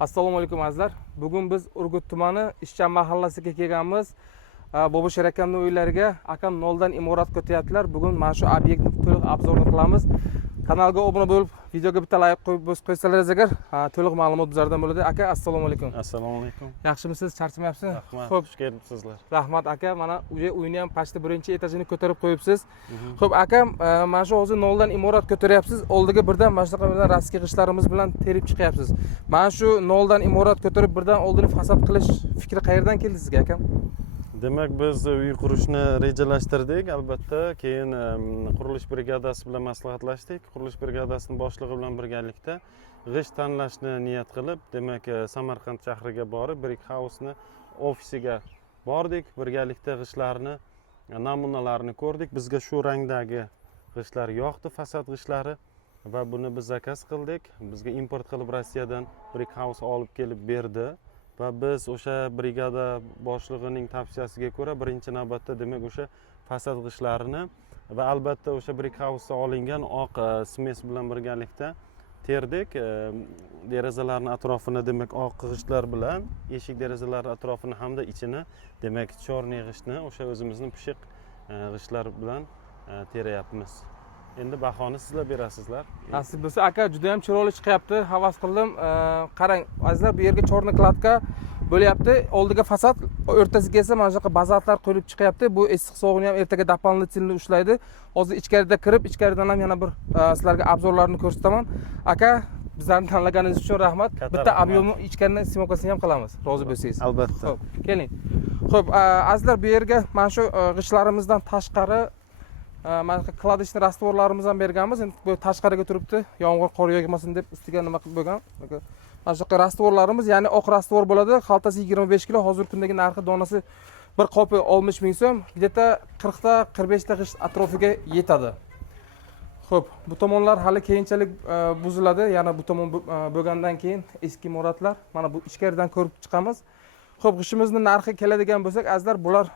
Assalomu alaykum azizlar. Bugun biz Urgut tumani Ishchan mahallasiga kelganmiz. Bobosher akamning uylariga akam noldan imorat ko'tyaptilar. Bugun mana shu obyektni to'liq obzorini qilamiz. Kanalga obuna bo'lib, videoga bitta like qo'yib qo'ysalaringiz agar to'liq ma'lumot bizlardan bo'ladi. Aka, assalomu alaykum. Assalomu alaykum. Yaxshimisiz? Charchamayapsiz? Rahmat. Xo'p, Xush kelibsizlar. rahmat aka. Mana uyni ham pastda birinchi etajini ko'tarib qo'yibsiz. Xo'p, akam, mana shu hozir noldan imorat ko'taryapsiz. Oldiga birdan mana shunaqa birdan rastki g'ishtlarimiz bilan terib chiqyapsiz. Mana shu noldan imorat ko'tarib birdan oldini fasad qilish fikri qayerdan keldi sizga akam? Demak, biz uy qurishni rejalashtirdik. Albatta, keyin qurilish brigadasi bilan maslahatlashdik. Qurilish brigadasining boshlig'i bilan birgalikda g'isht tanlashni niyat qilib, demak, Samarqand shahriga borib, Brick House'ni ofisiga bordik. Birgalikda g'ishtlarni namunalarini ko'rdik. Bizga shu rangdagi g'ishtlar yoqdi, fasad g'ishtlari, va buni biz zakaz qildik. Bizga import qilib Rossiyadan Brick House olib kelib berdi. Va biz o'sha brigada boshlig'ining tavsiyasiga ko'ra birinchi navbatda demak o'sha fasad g'ishtlarini va albatta o'sha Brick House'da olingan oq smes bilan birgalikda terdik. Derazalarning atrofini demak oq g'ishtlar bilan, eshik derazalari atrofini hamda ichini demak chorniy g'ishtni o'sha o'zimizning pishiq g'ishtlar bilan teryapmiz. Endi bahoni sizlar berasizlar. Nasib bo'lsa, aka juda ham chiroyli chiqyapti. Havas qildim. Qarang, azizlar, bu yerga chorni kladka bo'lyapti. Oldiga fasad, o'rtasiga esa mana shunaqa bazaltlar qo'yilib chiqyapti. Bu issiq sovuqni ham ertaga doполнительно ushlaydi. Hozir ichkarida kirib, ichkaridan ham yana bir sizlarga obzorlarni ko'rsataman. Aka, bizlarni tanlaganingiz uchun rahmat. Bitta ob'yomni ichkaridan simokasini ham qilamiz. Rozi bo'lsangiz. Albatta. Xo'p, keling. Xo'p, azizlar, bu yerga mana shu g'ishtlarimizdan tashqari mana kladishni rastvorlarimiz ham berganmiz. Endi bu tashqariga turibdi, yomg'ir qor yog'masin deb ustiga nima qilib bo'lgan. Mana shu rastvorlarimiz, ya'ni oq rastvor bo'ladi. Xaltasi 25 kilo, hozirgi kundagi narxi donasi bir qopi 60 ming so'm, где-то 40 ta 45 ta g'isht atrofiga yetadi. Xo'p, bu tomonlar hali keyinchalik buziladi. Yana bu tomon bo'lgandan keyin eski imoratlar mana bu ichkaridan ko'rib chiqamiz. Xo'p, g'ishtimizni narxi keladigan bo'lsak, azizlar, bular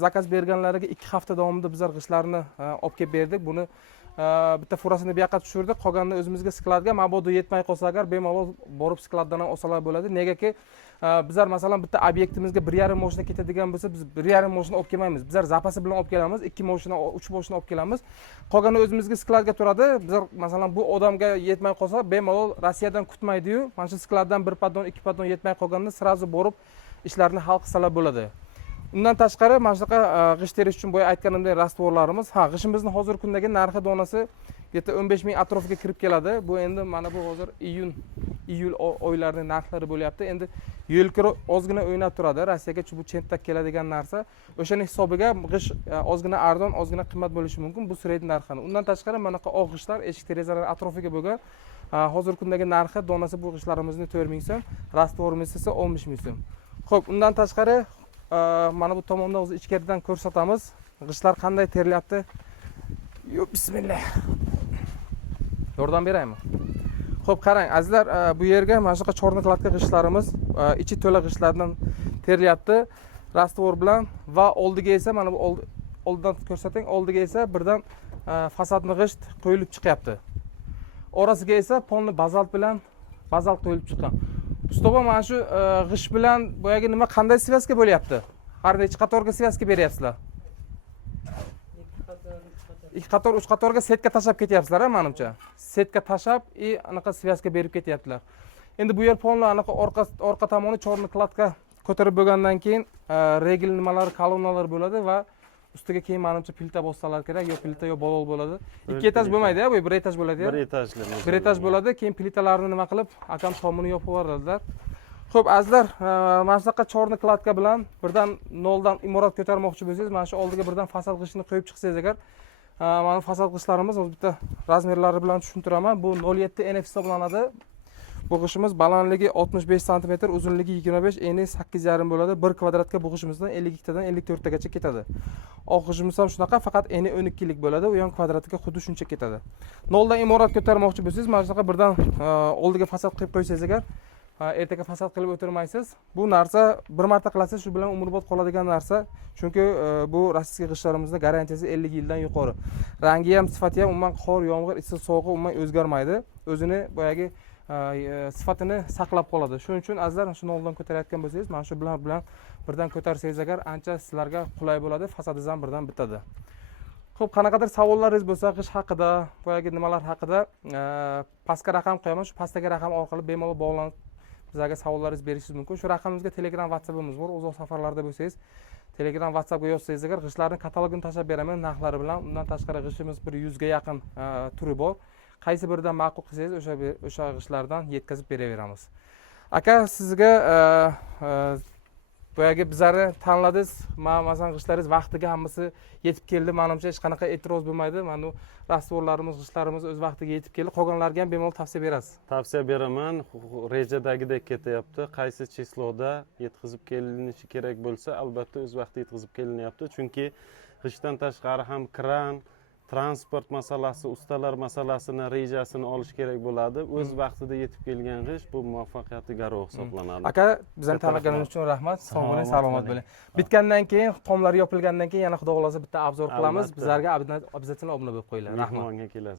zakaz berganlariga 2 hafta davomida bizlar g'ishtlarni olib kelib berdik. Buni bitta furasini bu yoqqa tushirdik, qolganini o'zimizga skladga mabodo yetmay qolsa agar bemalol borib skladdan ham olsalar bo'ladi. Negaki bizlar masalan bitta obyektimizga 1,5 mashina ketadigan bo'lsa, biz 1,5 mashina olib kelmaymiz. Bizlar zapasi bilan olib kelamiz, 2 mashina, 3 mashina olib kelamiz. Qolgani o'zimizga skladga turadi. Bizlar masalan bu odamga yetmay qolsa, bemalol Rossiyadan kutmaydi-yu, mana shu skladdan 1 padon, 2 padon yetmay qolganda sirazu borib ishlarni hal qilsalar bo'ladi. Undan tashqari mana shunaqa g'isht terish uchun boya aytganimdek rastvorlarimiz, g'ishtimizni hozirgi kundagi narxi donasi 15 ming atrofiga kirib keladi. Bu endi mana bu hozir iyul oylarining narxlari bo'lyapti. Endi yo'lkir ozgina o'ynab turadi. Rossiyaga bu chetdan keladigan narsa. O'shaning hisobiga g'isht ozgina arzon, ozgina qimmat bo'lishi mumkin. Bu sredniy narxi. Undan tashqari mana bu oq g'ishtlar eshik derazalar atrofiga bo'lgan hozirgi kundagi narxi donasi bu g'ishtlarimizni 4 ming so'm, rastvorimiz esa 60 ming so'm. Xo'p, undan tashqari mana bu tomonda o'zi ichkaridan ko'rsatamiz. G'ishtlar qanday terilyapti? Yo, bismillah. Yordam beraymi? Xo'p, qarang, azizlar, bu yerga mana shunaqa chorni kladka g'ishtlarimiz, ichi to'la g'ishtlardan terilyapti rastvor bilan va oldiga esa mana bu oldidan ko'rsating, oldiga esa birdan fasadni g'isht qo'yilib chiqyapti. Orasiga esa polni bazalt bilan bazalt qo'yilib chiqqan. Ustoba, mana shu g'isht bilan boyagi nima qanday svyazka bo'lyapti? Har necha qatorga svyazka beryapsizlar? 2 qator, 3 qatorga setka tashab ketyapsizlar, menimcha. Setka tashab, anaqa svyazka berib ketyaptilar. Endi bu yer polni anaqa orqa tomoni chorni kladka ko'tarib bo'lgandan keyin regl nimalari, kolonnalar bo'ladi va ustiga keyin menimcha plita bossalar kerak, yo plita yo bolol bo'ladi. 2 etaj bo'lmaydi-ya, bu 1 etaj bo'ladi-ya. 1 etajli. 1 etaj bo'ladi, keyin plitalarni nima qilib, akam tomini yopib yuboradilar. Xo'p, azizlar, mana shunaqa chorni kladka bilan birdan noldan imorat ko'tarmoqchi bo'lsangiz, mana shu oldiga birdan fasad g'ishtini qo'yib chiqsangiz agar, mana fasad g'ishtlarimiz o'z bitta razmerlari bilan tushuntiraman. Bu 07 NF hisoblanadi. Bu g'ishtimiz balandligi 65 sm, uzunligi 25, eni 8,5 bo'ladi. 1 kvadratga bu g'ishtimizdan 52 tadan 54 tagacha ketadi. Oq g'ishtimiz ham shunaqa, faqat eni 12 lik bo'ladi. U ham kvadratiga xuddi shuncha ketadi. Noldan imorat ko'tarmoqchi bo'lsangiz, mana shunaqa birdan oldiga fasad qilib qo'ysangiz agar, ertaga fasad qilib o'tirmaysiz. Bu narsa bir marta qilasiz, shu bilan umrbod qoladigan narsa. Chunki bu rossiya g'ishtlarimizda garantiyasi 50 yildan yuqori. Rangi ham, sifati ham umuman qor, yomg'ir, issiq, sovuqqa umuman o'zgarmaydi. O'zini boyagi sifatini saqlab qoladi. Shuning uchun azizlar, shuni oldin ko'tarayotgan bo'lsangiz, mana shu bilan birdan ko'tarsangiz agar ancha sizlarga qulay bo'ladi, fasadingiz ham birdan bitadi. Xo'p, qanaqadir savollaringiz bo'lsa, g'ish haqida, boyagi nimalar haqida pastga raqam qo'yaman. Shu pastdagi raqam orqali bemalol bog'lanib bizlarga savollaringizni berishingiz mumkin. Shu raqamimizga Telegram, WhatsApp'imiz bor. Uzoq safarlarda bo'lsangiz, Telegram, WhatsApp'ga yozsangiz agar g'ishlarning katalogini tashlab beraman, narxlari bilan. Undan tashqari g'ishimiz bir 100 ga yaqin turi bor. Qaysi biridan ma'qul qilsangiz, o'sha g'ishlardan yetkazib beraveramiz. Aka, sizga boyagi bizlarni tanladingiz. Masalan, g'ishlaringiz vaqtiga hammasi yetib keldi. Menimcha hech qanaqa e'tiroz bo'lmaydi. Mana bu rastvorlarimiz, g'ishlarimiz o'z vaqtiga yetib keldi. Qolganlarga ham bemalol tavsiya berasiz. Tavsiya beraman. Rejadagidek ketyapti. Qaysi chisloda yetkazib kelinishi kerak bo'lsa, albatta o'z vaqtida yetkazib kelinyapti. Chunki g'ishdan tashqari ham kran, transport masalasi, ustalar masalasini rejasini olish kerak bo'ladi. O'z vaqtida yetib kelgan g'ish bu muvaffaqiyatli garov hisoblanadi. Aka, bizani tanlaganingiz uchun rahmat. Sog' bo'ling, salomat bo'ling. Bitgandan keyin, tomlar yopilgandan keyin yana xudo xolasa bitta obzor qilamiz. Bizlarga obязательно obuna bo'lib qo'yinglar. Rahmat.